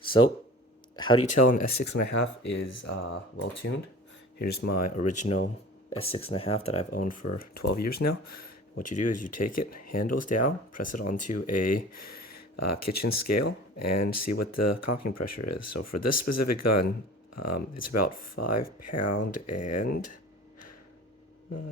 So, how do you tell an S6.5 is well tuned? Here's my original S6.5 that I've owned for 12 years now. What you do is you take it, handles down, press it onto a kitchen scale, and see what the cocking pressure is. So for this specific gun, it's about 5 pound and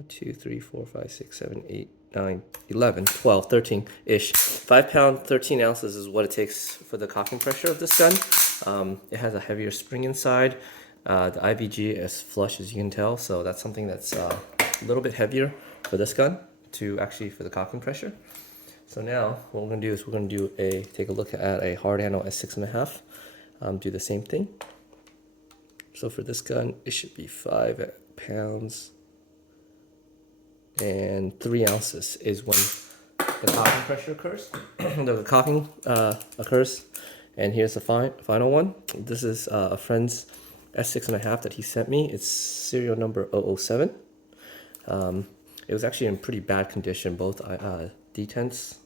2, 3, 4, 5, 6, 7, 8, 9, 11, 12, 13-ish. 5 pound, 13 ounces is what it takes for the cocking pressure of this gun. It has a heavier spring inside. The IVG is flush, as you can tell, so that's something that's a little bit heavier for this gun for the cocking pressure. So now what we're gonna do is we're gonna take a look at a hard handle S6.5. Do the same thing. So for this gun, it should be 5 pounds and 3 ounces is when the cocking pressure occurs. The cocking occurs. And here's the final one. This is a friend's S6.5 that he sent me. It's serial number 007. It was actually in pretty bad condition. Both detents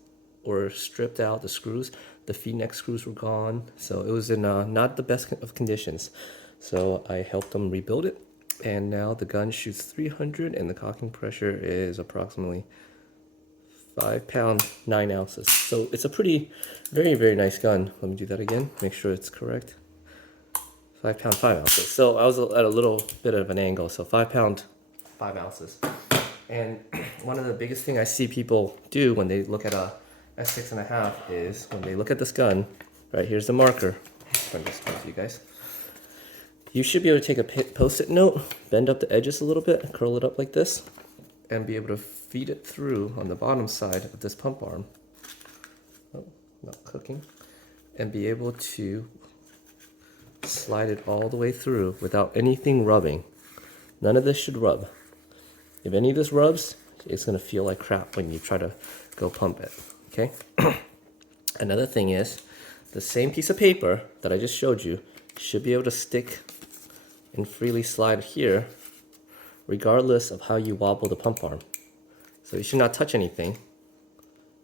were stripped out, the screws, the feed neck screws were gone. So it was in not the best of conditions. So I helped them rebuild it. And now the gun shoots 300 and the cocking pressure is approximately 5 pound, 9 ounces. So it's a very, very nice gun. Let me do that again, make sure it's correct. 5 pound, 5 ounces. So I was at a little bit of an angle. So 5 pound, 5 ounces. And one of the biggest thing I see people do when they look at a S6.5 is when they look at this gun, right, here's the marker. I'm just to you guys. You should be able to take a post-it note, bend up the edges a little bit, curl it up like this, and be able to feed it through on the bottom side of this pump arm. Oh, not cooking. And be able to slide it all the way through without anything rubbing. None of this should rub. If any of this rubs, it's gonna feel like crap when you try to go pump it, okay? Another thing is, the same piece of paper that I just showed you should be able to stick and freely slide here regardless of how you wobble the pump arm. So you should not touch anything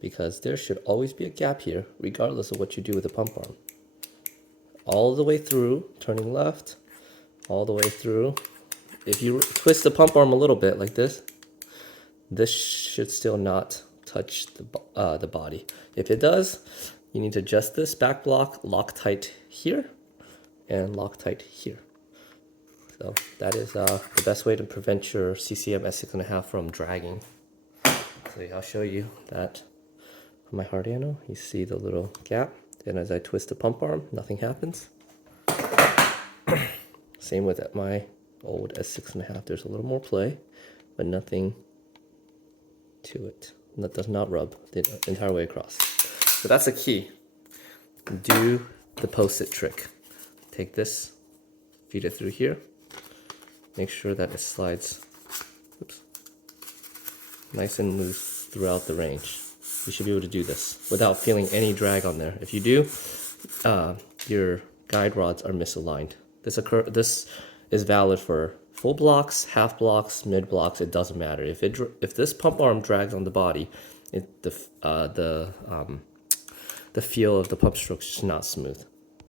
because there should always be a gap here regardless of what you do with the pump arm. All the way through, turning left, all the way through. If you twist the pump arm a little bit like this, this should still not touch the body. If it does, you need to adjust this back block, lock here, and Loctite here. So that is the best way to prevent your CCM S6.5 from dragging. So I'll show you that on my hard handle. You see the little gap, and as I twist the pump arm, nothing happens. Same with my old S6.5. There's a little more play, but nothing to it. And that does not rub the entire way across. So that's the key. Do the post-it trick. Take this, feed it through here. Make sure that it slides nice and loose throughout the range. You should be able to do this without feeling any drag on there. If you do, your guide rods are misaligned. This is valid for full blocks, half blocks, mid blocks. It doesn't matter. If this pump arm drags on the body, the feel of the pump stroke is just not smooth.